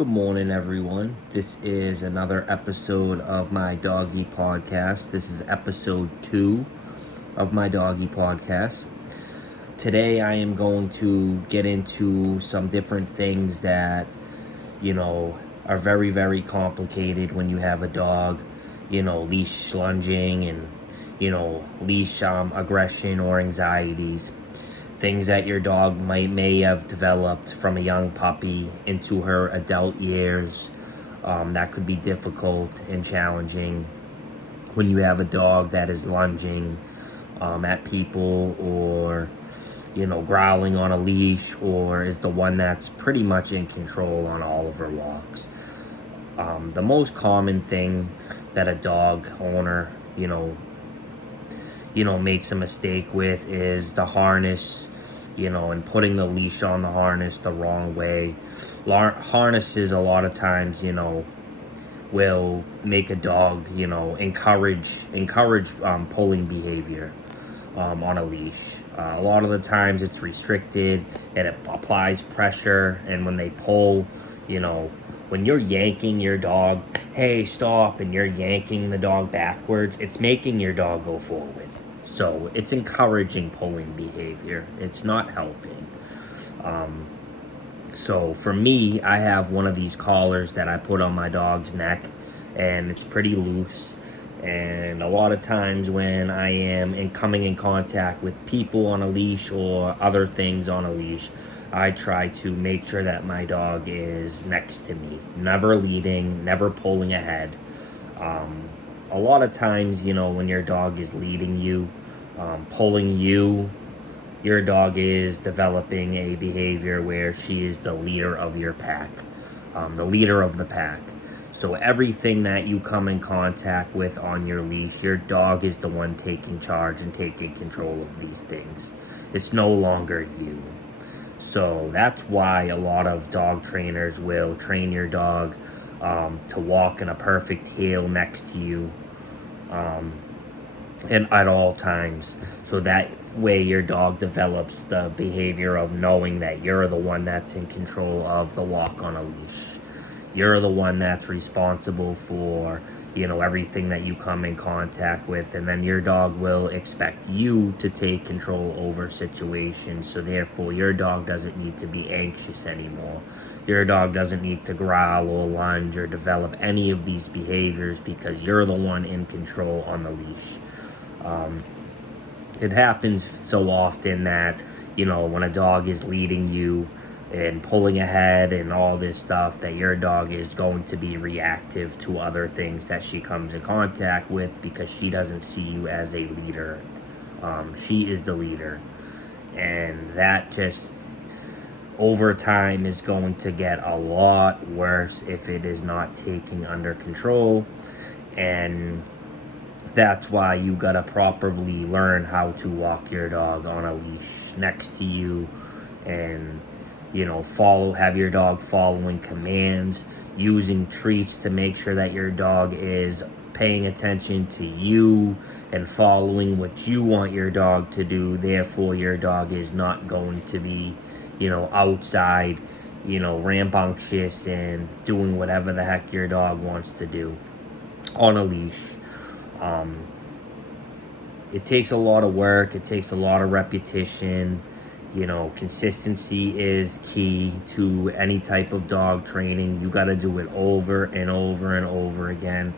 Good morning, everyone. This is another episode of my Doggy Podcast. This is episode 2 of my Doggy Podcast. Today, I am going to get into some different things that, are very, very complicated when you have a dog, leash lunging and, leash aggression or anxieties. Things that your dog may have developed from a young puppy into her adult years. That could be difficult and challenging when you have a dog that is lunging at people or, growling on a leash, or is the one that's pretty much in control on all of her walks. The most common thing that a dog owner, makes a mistake with is the harness, and putting the leash on the harness the wrong way. Harnesses a lot of times, will make a dog, encourage pulling behavior on a leash. A lot of the times it's restricted and it applies pressure, and when they pull, when you're yanking your dog, hey, stop, and you're yanking the dog backwards, it's making your dog go forward. So it's encouraging pulling behavior. It's not helping. So for me, I have one of these collars that I put on my dog's neck, and it's pretty loose. And a lot of times when I am coming in contact with people on a leash or other things on a leash, I try to make sure that my dog is next to me, never leading, never pulling ahead. A lot of times, when your dog is leading you, pulling you, your dog is developing a behavior where she is the leader of your pack, the leader of the pack. So everything that you come in contact with on your leash, your dog is the one taking charge and taking control of these things. It's no longer you. So that's why a lot of dog trainers will train your dog to walk in a perfect heel next to you and at all times. So that way your dog develops the behavior of knowing that you're the one that's in control of the walk on a leash. You're the one that's responsible for, everything that you come in contact with, and then your dog will expect you to take control over situations. So therefore, your dog doesn't need to be anxious anymore. Your dog doesn't need to growl or lunge or develop any of these behaviors because you're the one in control on the leash. It happens so often that, when a dog is leading you and pulling ahead and all this stuff, that your dog is going to be reactive to other things that she comes in contact with because she doesn't see you as a leader. She is the leader. And that just, over time, is going to get a lot worse if it is not taken under control. And that's why you gotta properly learn how to walk your dog on a leash next to you, and have your dog following commands, using treats to make sure that your dog is paying attention to you and following what you want your dog to do. Therefore, your dog is not going to be, outside, rambunctious and doing whatever the heck your dog wants to do on a leash. It takes a lot of work. It takes a lot of repetition. Consistency is key to any type of dog training. You got to do it over and over and over again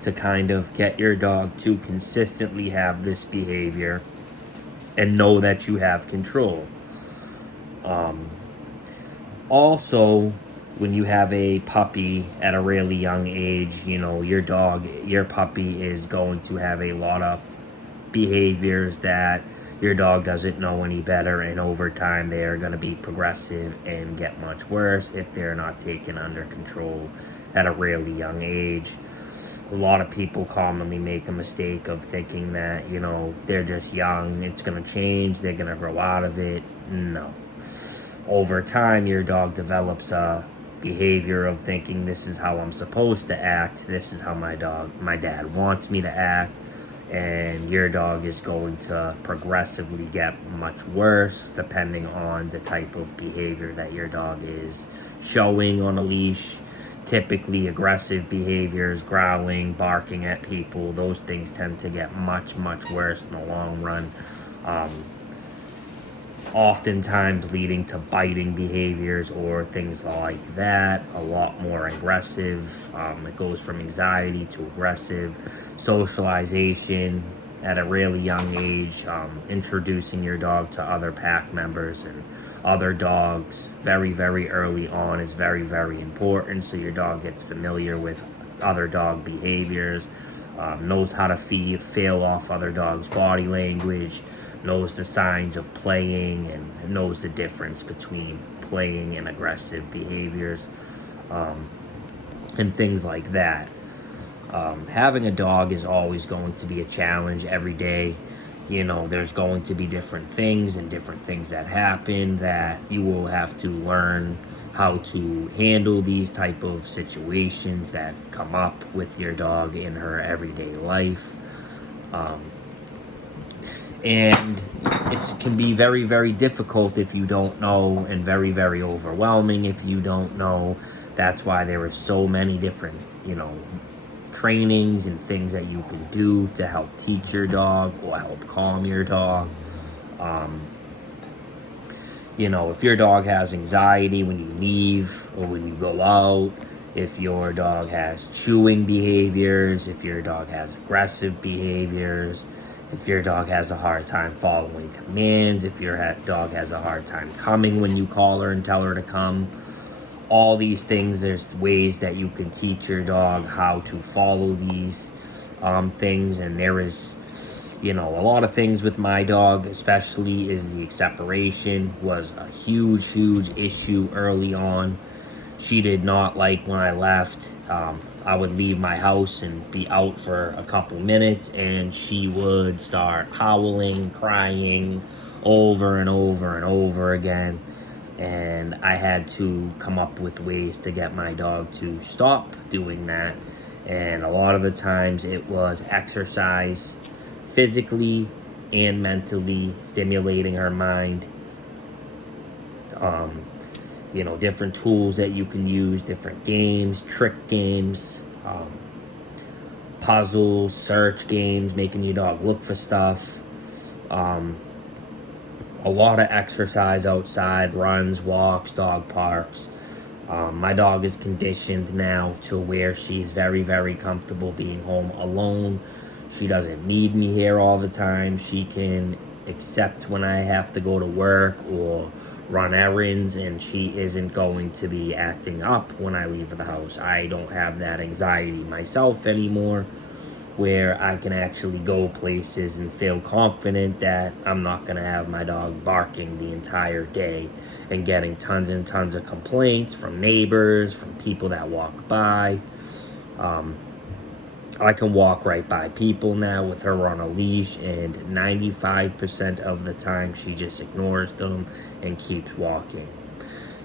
to kind of get your dog to consistently have this behavior and know that you have control. Also, when you have a puppy at a really young age, your puppy is going to have a lot of behaviors that your dog doesn't know any better, and over time they are going to be progressive and get much worse if they're not taken under control at a really young age. A lot of people commonly make a mistake of thinking that, they're just young, it's going to change, they're going to grow out of it. No. Over time, your dog develops a behavior of thinking, this is how I'm supposed to act, this is how my dad wants me to act. And your dog is going to progressively get much worse depending on the type of behavior that your dog is showing on a leash typically aggressive behaviors, growling, barking at people, those things tend to get much, much worse in the long run. Oftentimes leading to biting behaviors or things like that, a lot more aggressive. It goes from anxiety to aggressive. Socialization at a really young age, introducing your dog to other pack members and other dogs very, very early on is very, very important, so your dog gets familiar with other dog behaviors, knows how to fail off other dogs' body language, knows the signs of playing, and knows the difference between playing and aggressive behaviors, and things like that. Having a dog is always going to be a challenge every day. You know, there's going to be different things and different things that happen that you will have to learn how to handle these type of situations that come up with your dog in her everyday life. And it can be very, very difficult if you don't know, and very, very overwhelming if you don't know. That's why there are so many different, trainings and things that you can do to help teach your dog or help calm your dog. If your dog has anxiety when you leave or when you go out, if your dog has chewing behaviors, if your dog has aggressive behaviors, if your dog has a hard time following commands, if your dog has a hard time coming when you call her and tell her to come, all these things, there's ways that you can teach your dog how to follow these things. And there is, a lot of things with my dog, especially is the separation was a huge, huge issue early on. She did not like when I left. I would leave my house and be out for a couple minutes, and she would start howling, crying over and over and over again. And I had to come up with ways to get my dog to stop doing that. And a lot of the times it was exercise, physically and mentally stimulating her mind. Different tools that you can use, different games, trick games, puzzles, search games, making your dog look for stuff. A lot of exercise outside, runs, walks, dog parks. My dog is conditioned now to where she's very, very comfortable being home alone. She doesn't need me here all the time. She can accept when I have to go to work or run errands, and she isn't going to be acting up when I leave the house. I don't have that anxiety myself anymore, where I can actually go places and feel confident that I'm not going to have my dog barking the entire day and getting tons and tons of complaints from neighbors, from people that walk by. I can walk right by people now with her on a leash, and 95% of the time she just ignores them and keeps walking.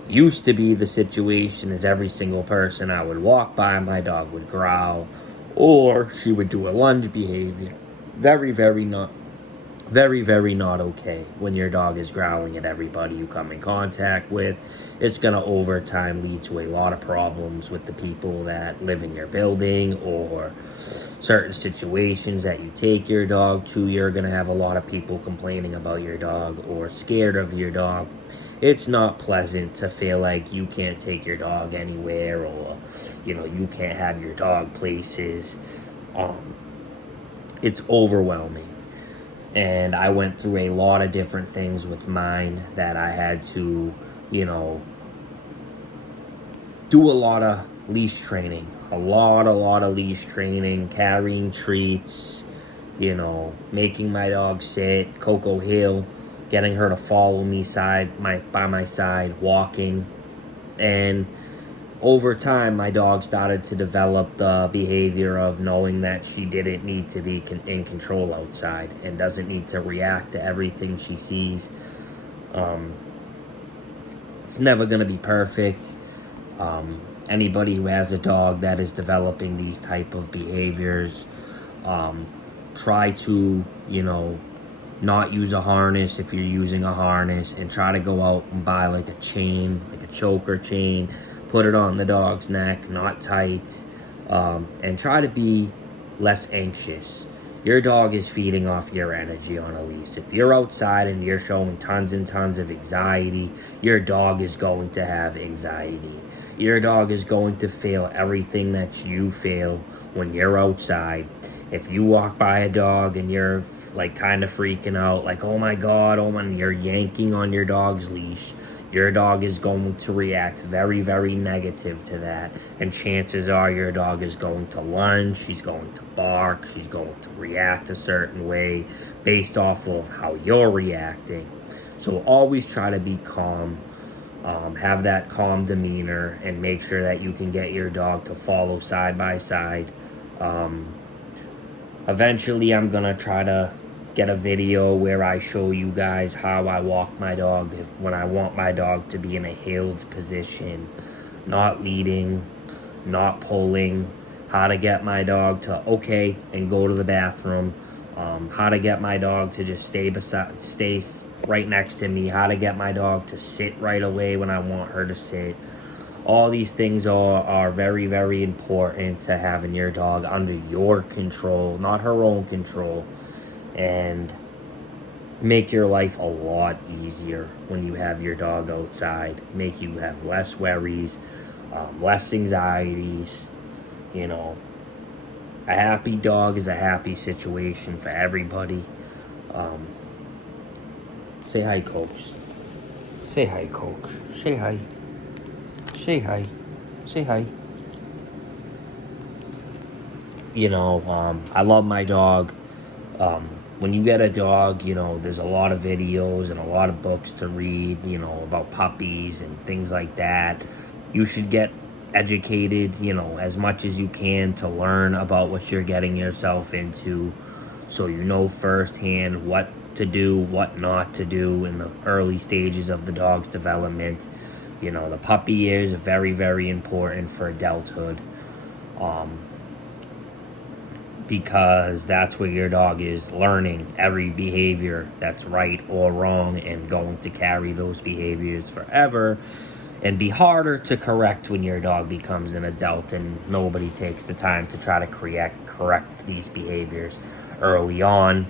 Used to be the situation is every single person I would walk by, my dog would growl, or she would do a lunge behavior. Very, very not okay when your dog is growling at everybody you come in contact with. It's going to over time lead to a lot of problems with the people that live in your building, or certain situations that you take your dog to. You're going to have a lot of people complaining about your dog or scared of your dog. It's not pleasant to feel like you can't take your dog anywhere, or you can't have your dog places. It's overwhelming. And I went through a lot of different things with mine that I had to, do a lot of leash training. A lot of leash training, carrying treats, making my dog sit, Coco Hill, getting her to follow me by my side, walking. And over time, my dog started to develop the behavior of knowing that she didn't need to be in control outside and doesn't need to react to everything she sees. It's never going to be perfect. Anybody who has a dog that is developing these type of behaviors, try to, not use a harness if you're using a harness, and try to go out and buy like a chain, like a choker chain. Put it on the dog's neck, not tight, and try to be less anxious. Your dog is feeding off your energy on a leash. If you're outside and you're showing tons and tons of anxiety, your dog is going to have anxiety. Your dog is going to feel everything that you feel when you're outside. If you walk by a dog and you're like kind of freaking out, like, oh my God, oh my, you're yanking on your dog's leash, your dog is going to react very, very negative to that. And chances are your dog is going to lunge, she's going to bark, she's going to react a certain way based off of how you're reacting. So always try to be calm, have that calm demeanor, and make sure that you can get your dog to follow side by side. Eventually, I'm going to try to get a video where I show you guys how I walk my dog when I want my dog to be in a heeled position, not leading, not pulling, how to get my dog to okay and go to the bathroom, how to get my dog to just stay right next to me, how to get my dog to sit right away when I want her to sit. All these things are very, very important to having your dog under your control, not her own control, and make your life a lot easier when you have your dog outside. Make you have less worries, less anxieties. You know, a happy dog is a happy situation for everybody. Say hi, Coach. Say hi, Coach. Say hi. Say hi. Say hi. You know, I love my dog. When you get a dog, you know, there's a lot of videos and a lot of books to read, you know, about puppies and things like that. You should get educated, you know, as much as you can to learn about what you're getting yourself into, so you know firsthand what to do, what not to do in the early stages of the dog's development. You know, the puppy years are very, very important for adulthood. Because that's where your dog is learning every behavior that's right or wrong and going to carry those behaviors forever and be harder to correct when your dog becomes an adult and nobody takes the time to try to correct these behaviors early on.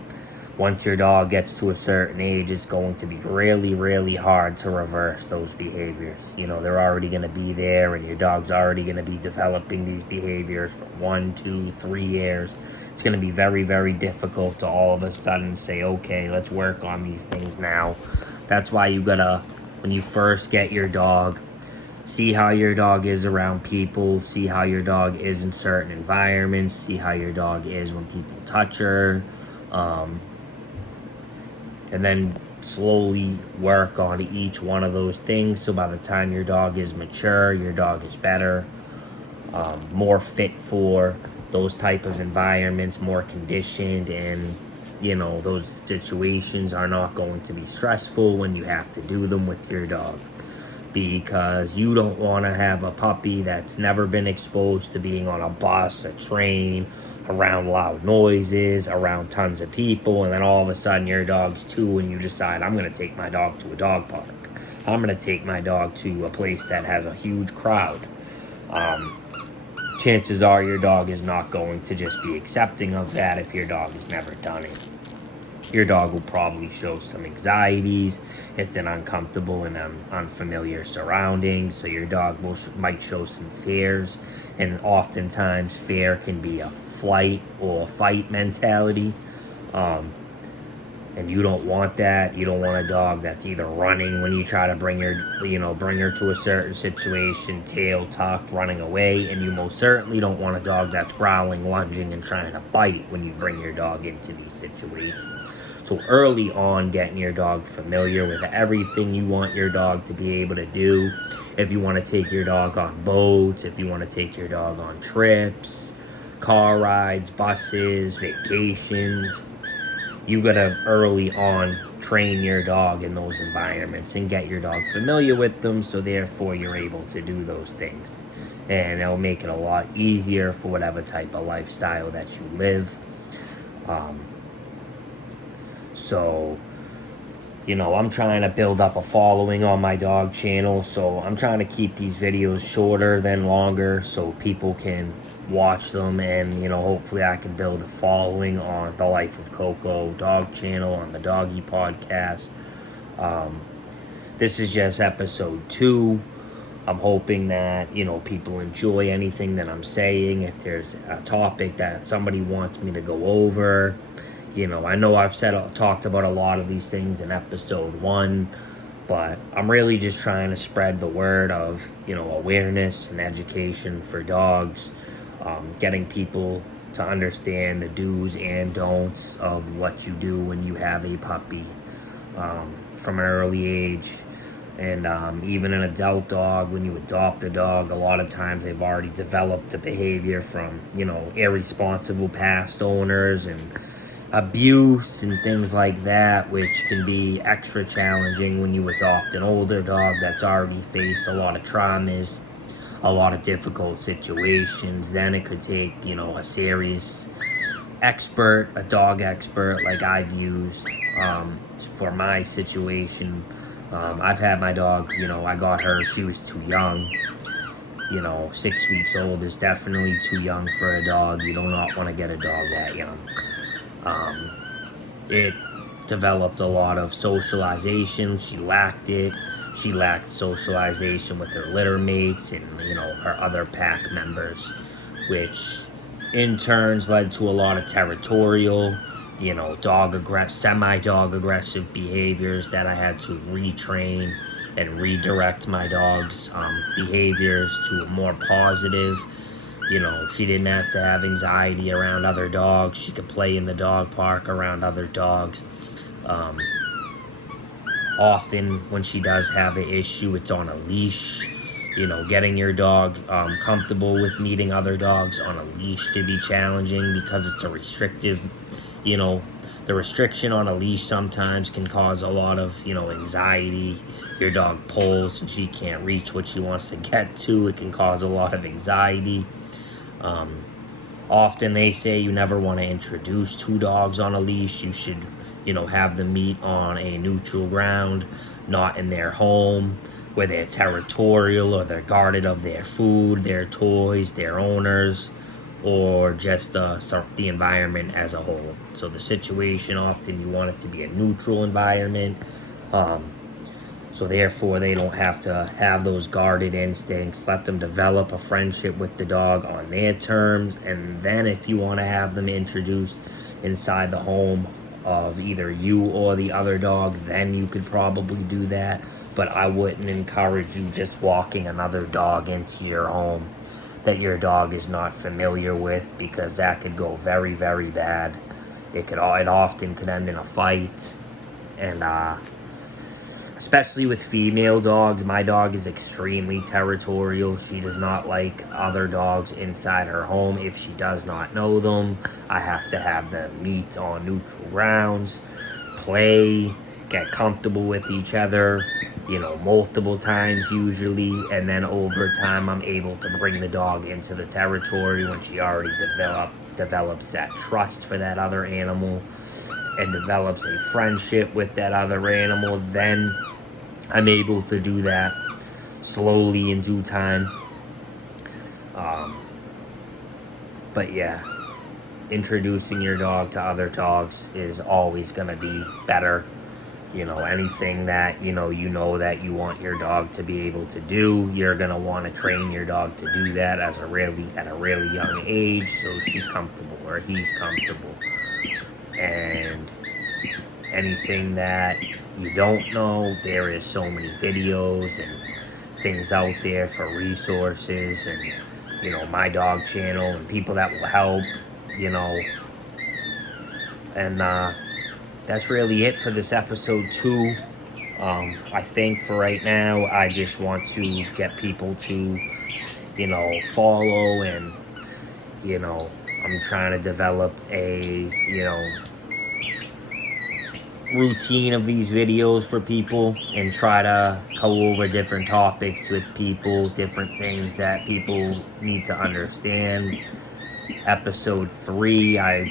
Once your dog gets to a certain age, it's going to be really, really hard to reverse those behaviors. You know, they're already going to be there, and your dog's already going to be developing these behaviors for 1, 2, 3 years. It's going to be very, very difficult to all of a sudden say, okay, let's work on these things now. That's why you gotta, when you first get your dog, see how your dog is around people, see how your dog is in certain environments, see how your dog is when people touch her, and then slowly work on each one of those things. So by the time your dog is mature, your dog is better, more fit for those type of environments, more conditioned, and you know, those situations are not going to be stressful when you have to do them with your dog. Because you don't want to have a puppy that's never been exposed to being on a bus, a train, around loud noises, around tons of people, and then all of a sudden your dog's 2 and you decide, I'm going to take my dog to a dog park. I'm going to take my dog to a place that has a huge crowd. Chances are your dog is not going to just be accepting of that if your dog has never done it. Your dog will probably show some anxieties. It's an uncomfortable and unfamiliar surroundings, so your dog might show some fears, and oftentimes fear can be a flight or fight mentality, and you don't want that. You don't want a dog that's either running when you try to bring her to a certain situation, tail tucked, running away, and you most certainly don't want a dog that's growling, lunging, and trying to bite when you bring your dog into these situations. So early on, getting your dog familiar with everything you want your dog to be able to do. If you want to take your dog on boats, if you want to take your dog on trips, car rides, buses, vacations, you gotta early on train your dog in those environments and get your dog familiar with them, so therefore you're able to do those things. And it'll make it a lot easier for whatever type of lifestyle that you live. So I'm trying to build up a following on my dog channel, so I'm trying to keep these videos shorter than longer so people can watch them, and hopefully I can build a following on the Life of Coco dog channel, on the Doggy podcast. This is just episode 2. I'm hoping that people enjoy anything that I'm saying. If there's a topic that somebody wants me to go over, I know I've talked about a lot of these things in episode 1, but I'm really just trying to spread the word of, awareness and education for dogs, getting people to understand the do's and don'ts of what you do when you have a puppy from an early age. And even an adult dog, when you adopt a dog, a lot of times they've already developed the behavior from, irresponsible past owners and abuse and things like that, which can be extra challenging when you adopt an older dog that's already faced a lot of traumas, a lot of difficult situations. Then it could take, a serious expert, a dog expert like I've used for my situation. I've had my dog, I got her, she was too young. 6 weeks old is definitely too young for a dog. You do not want to get a dog that young. It developed a lot of socialization. She lacked it. She lacked socialization with her litter mates and, her other pack members, which in turns led to a lot of territorial, semi-dog aggressive behaviors that I had to retrain and redirect my dog's behaviors to a more positive. She didn't have to have anxiety around other dogs. She could play in the dog park around other dogs. Often when she does have an issue, it's on a leash. Getting your dog comfortable with meeting other dogs on a leash could be challenging because it's a restrictive, the restriction on a leash sometimes can cause a lot of, anxiety. Your dog pulls and she can't reach what she wants to get to. It can cause a lot of anxiety. Often they say you never want to introduce 2 dogs on a leash. You should, have them meet on a neutral ground, not in their home, where they're territorial or they're guarded of their food, their toys, their owners, or just the environment as a whole. So the situation, often you want it to be a neutral environment. So therefore, they don't have to have those guarded instincts. Let them develop a friendship with the dog on their terms. And then if you want to have them introduced inside the home of either you or the other dog, then you could probably do that. But I wouldn't encourage you just walking another dog into your home that your dog is not familiar with, because that could go very, very bad. It often could end in a fight. And especially with female dogs, my dog is extremely territorial. She does not like other dogs inside her home if she does not know them. I have to have them meet on neutral grounds, play, get comfortable with each other, multiple times usually, and then over time I'm able to bring the dog into the territory when she already develops that trust for that other animal and develops a friendship with that other animal. Then I'm able to do that slowly in due time. But yeah, introducing your dog to other dogs is always going to be better. Anything that, that you want your dog to be able to do, you're going to want to train your dog to do that at a really young age, so she's comfortable or he's comfortable. And anything that you don't know, there is so many videos and things out there for resources and, my dog channel and people that will help, and that's really it for this episode 2. I think for right now, I just want to get people to, follow and, I'm trying to develop a, routine of these videos for people and try to go over different topics with people, different things that people need to understand. Episode 3, I'm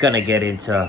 gonna get into,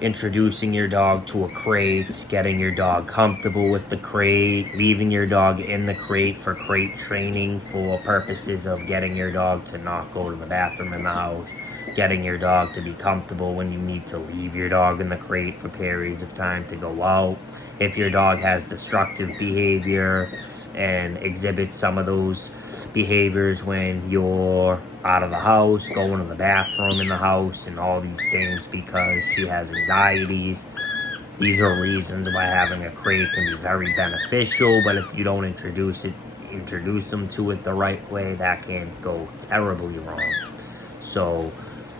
introducing your dog to a crate, getting your dog comfortable with the crate, leaving your dog in the crate for crate training for purposes of getting your dog to not go to the bathroom in the house, getting your dog to be comfortable when you need to leave your dog in the crate for periods of time to go out. If your dog has destructive behavior and exhibits some of those behaviors when you're out of the house, going to the bathroom in the house, and all these things because she has anxieties. These are reasons why having a crate can be very beneficial, but if you don't introduce them to it the right way, that can go terribly wrong. So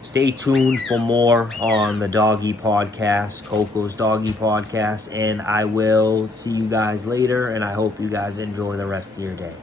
stay tuned for more on the Doggy Podcast, Coco's Doggy Podcast, and I will see you guys later, and I hope you guys enjoy the rest of your day.